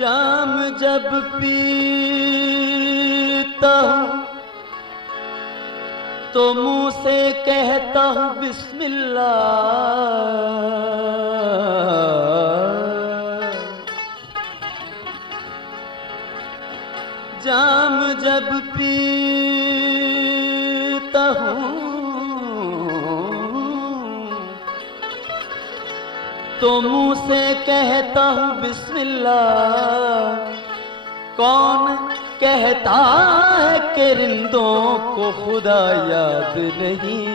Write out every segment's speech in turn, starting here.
जाम जब पीता हूँ तो मुंह से कहता हूँ बिस्मिल्लाह। जाम जब पीता हूँ तो मुंह से कहता हूँ बिस्मिल्लाह। कौन कहता है कि रिंदों को खुदा याद नहीं।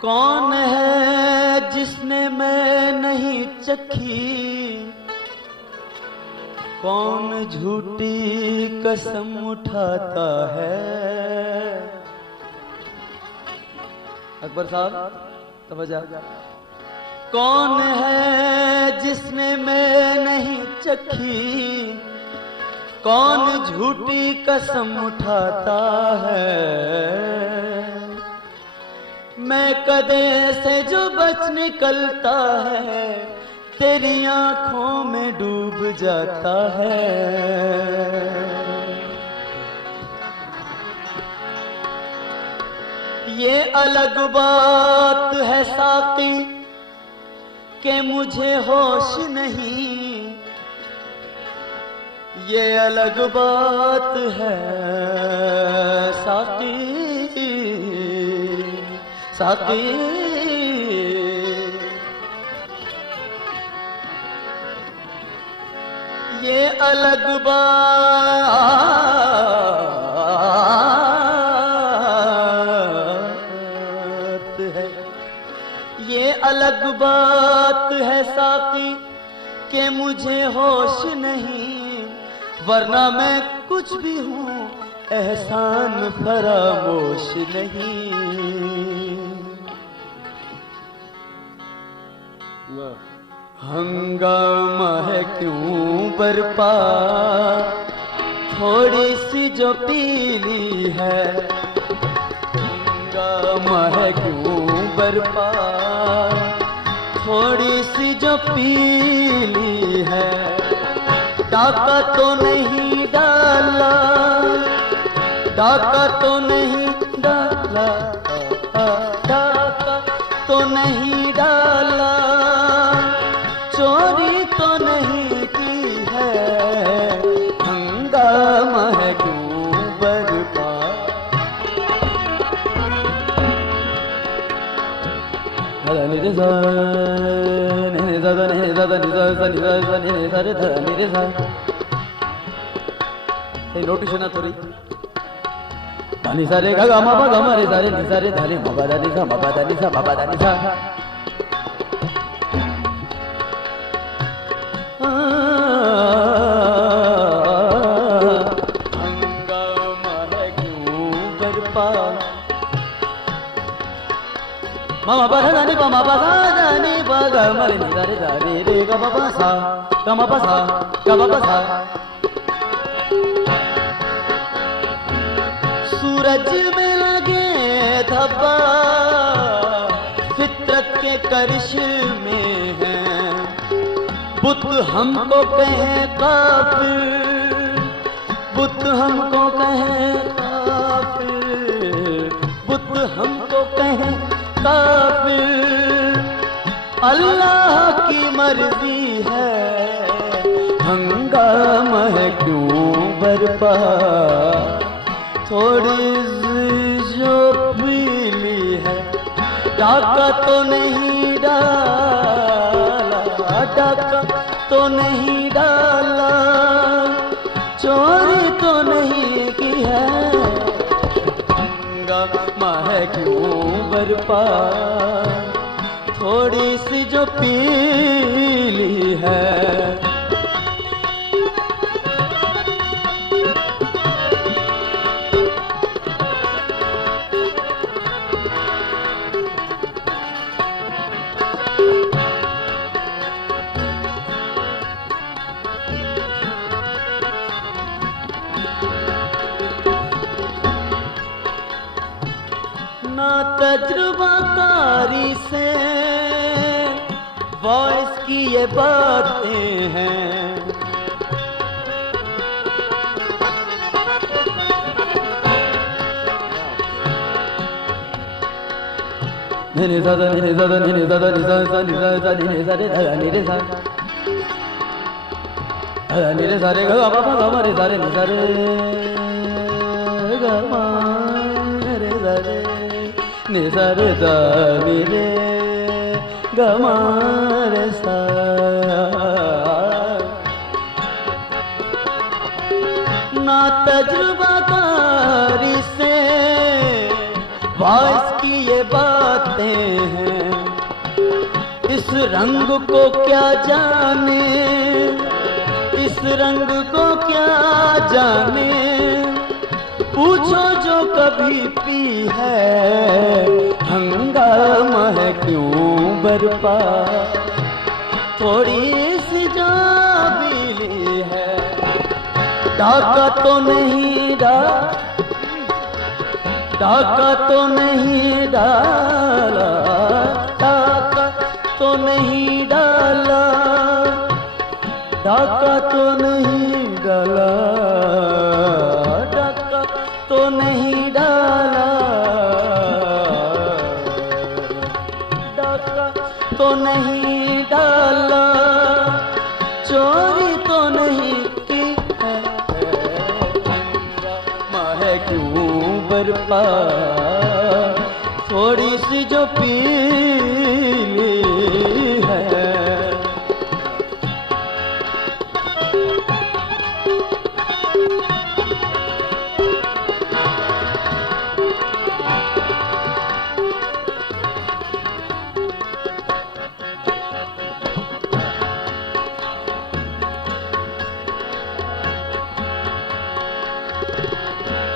कौन है जिसने मैं नहीं चखी। कौन झूठी कसम उठाता है। अकबर साहब तवज्जो। कौन है जिसने मैं नहीं चखी। कौन झूठी कसम उठाता है। मैं कदे से जो बच निकलता है तेरी आंखों में डूब जाता है। ये अलग बात है साकी कि मुझे होश नहीं। ये अलग बात है साकी साकी। ये अलग बात है। ये अलग बात है साकी कि मुझे होश नहीं। वरना मैं कुछ भी हूँ एहसान फरामोश नहीं। हंगामा है क्यों बरपा थोड़ी सी जो पीली है। हंगामा है क्यों बरपा थोड़ी सी जो पीली है। डाका तो नहीं डाला। डाका तो नहीं डाला। डाका तो नहीं डाला। चोरी तो नहीं की है। हंगामा है क्यों बरपा। नोटिशन थोड़ी धनी सारे गा मा पा गा मा रे सारे नि सारे धनी मा पा दा नि सा मा पा दा नि सा मा पा दा नि सा। हंगामा है क्यों बरपा। मामा पा दा नि पा मा पा दा नि पा गा मा रे नि सारे दा रे रे गा पा पा सा गा मा पा सा गा मा पा सा। सूरज में लगे धब्बा फितरत के करिश्मे हैं। बुत हमको कहे काफिर, बुत हमको कहे काफिर, बुत हमको कहे काफिर। अल्लाह की मर्जी है, हंगामा है क्यों बरपा। थोड़ी जो पीली है, डाका तो नहीं डाला, डाका तो नहीं डाला, चोरी तो नहीं की है, हंगामा है क्यों बरपा। थोड़ी सी जो पीली है। ना तजुर्बाकारी से वॉइस की ये बातें हैं। निरे सा निरे सा निरे सा निरे सा निरे सा निरे सा निरे सा निरे सा रे गा मा मा मा रे सा रे नि सा रे गा मा रे सा रे नि सा रे दा नि रे गा मा रे सा। ना तजुर्बाकारी से वॉइस की ये बातें हैं। इस रंग को क्या जाने, इस रंग को क्या जाने, पूछो जो कभी पी है, हंगामा है क्यों बरपा। थोड़ी सी जो पीली है, डाका तो नहीं डाका तो नहीं डाला, डाका तो नहीं डाला, डाका तो नहीं डाला, डाका तो नहीं डाला, डाका तो नहीं डाला, चोरी तो नहीं की है, हंगामा है क्यों बरपा। थोड़ी सी जो पीली है।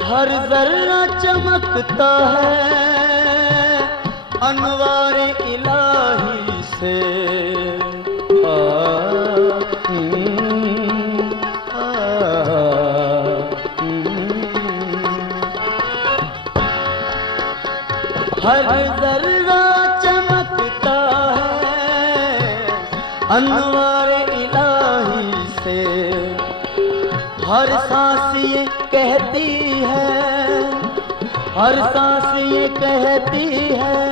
हर जर्रा चमकता है अनवार इलाही से। हर जर्रा चमकता है अनवार इलाही से। हर सांस ये कहती है, हर सांस ये कहती है,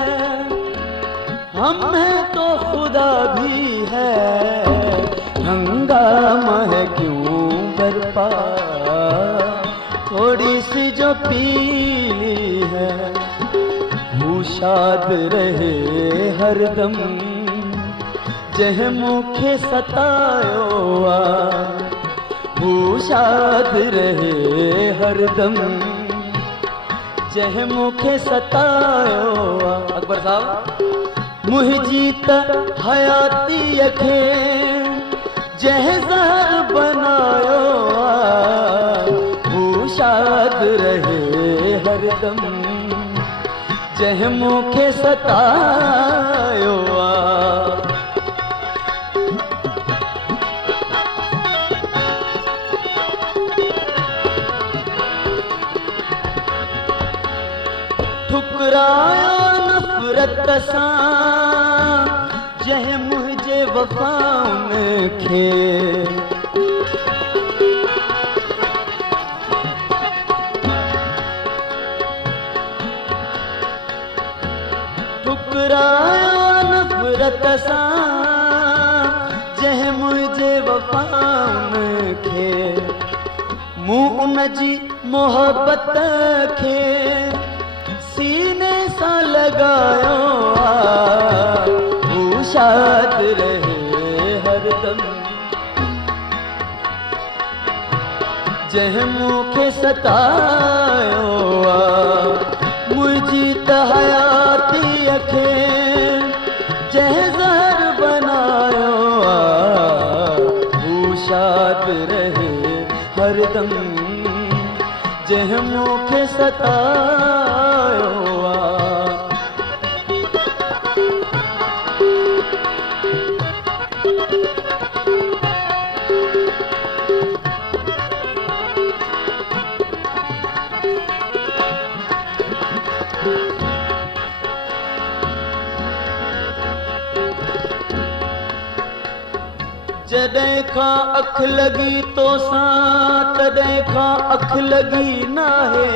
हम हैं तो खुदा भी है, हंगामा है क्यों बरपा। थोड़ी सी जो पीली है, शाद रहे हरदम, जह मुखे सतायो शाद रहे हरदम, जह मुखे सतायो। अकबर साहब मुझजीत हयाती अखे जह जहर बनायो शाद रहे हरदम, जह मुखे सतायो। ठुकरायो नफ़रत सां जंहिं मुंहिंजे वफ़ाउनि खे ठुकरायो नफ़रत सां जंहिं मुंहिंजे वफ़ाउनि खे मूं उन जी मोहबत खे सीने सां लॻायो आहे हू शाद रहे हरदम जंहिं मूंखे सतायो आहे मुंहिंजी त हयातीअ खे जंहिं ज़हर बनायो आहे हू शाद रहे हरदम जंहिं मूंखे सतायो आहे जॾहिं खां अख लॻी तोसां तॾहिं खां अख लॻी नाहे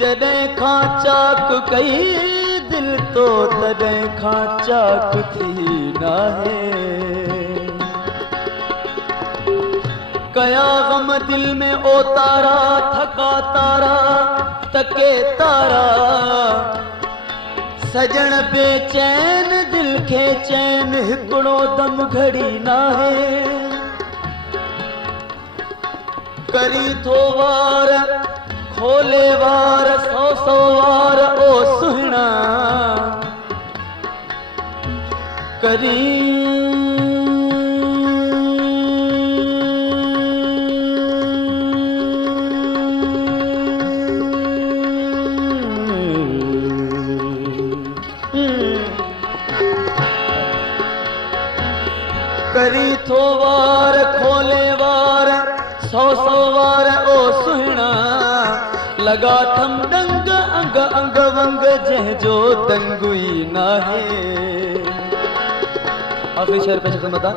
जॾहिं खां चाक कई दिलि तो तॾहिं खां चाक थी नाहे कया ग़म दिल में ओ तारा थका तारा तके तारा सजण बेचैन दिल खे चैन हिकिड़ो दम घड़ी नाहे करी थो वार खोले वार सौ सौ वार ओ सुहिणा करी करी थो वार खोले वार सौ सौ वार ओ सुहिणा लगा थम डंग अंग अंग वंग जंहिंजो तंगुई नाहे आखिरी शेर पे समझा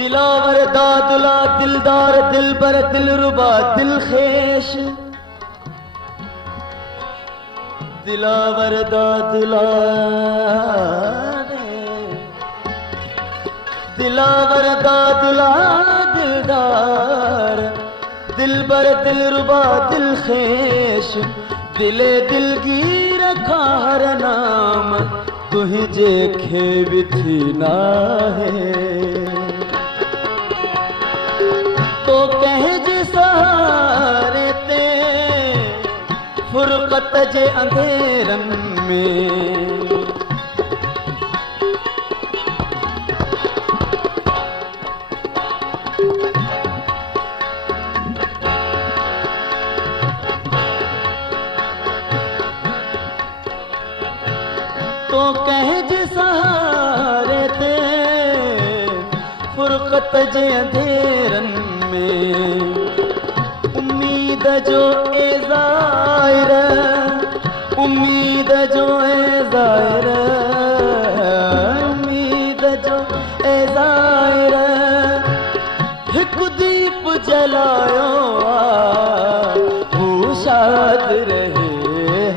दिलावर दादुला दिलदार दिलबर दिलरुबा दिलखेश दिलावर दादुला दिलावर दादुला दिलदार दिलबर दिलरुबा दिलखेश दिले दिलगीर खां हर नाम तुंहिंजे खे विथी नाहे तो कंहिंजे सहारे ते फुरक़त जे अंधेरनि में तो कंहिंजे सहारे ते फुरक़त जे अंधेरनि में उम्मीद जो ए ज़ाहिर उम्मीद जो ए ज़ाहिर उम्मीद जो ए ज़ाहिर हिकु दीप जलायो आहे हू शाद रहे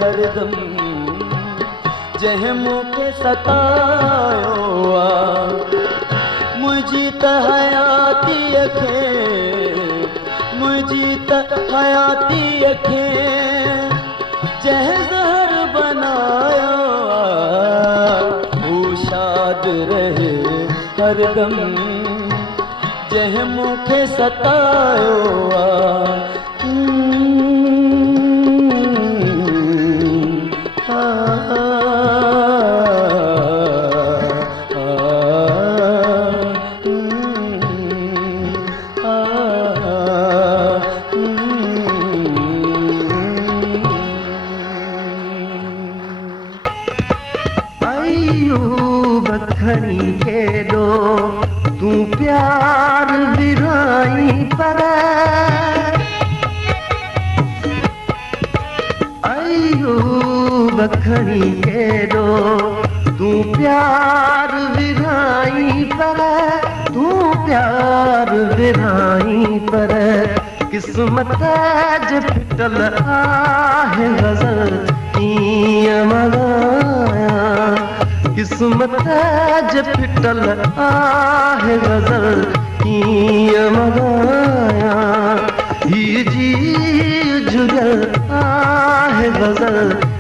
हरदम जंहिं मूंखे सतायो आहे मुंहिंजी त हयातीअ खे मुंहिंजी त हयातीअ खे जंहिं ज़हर बनायो आहे हू शाद रहे हरदम जंहिं मूंखे सतायो आहे खणी खेॾो तूं प्यार विराई पर बखणी केॾो तूं प्यार विराई पर तूं प्यार विराई पर किस्मत जे फिटल आहे गज़ल कीअं मल्हायां किस्मत जे फिटल आहे गज़ल कीअं मल्हायां ही जी जुगल आहे गज़ल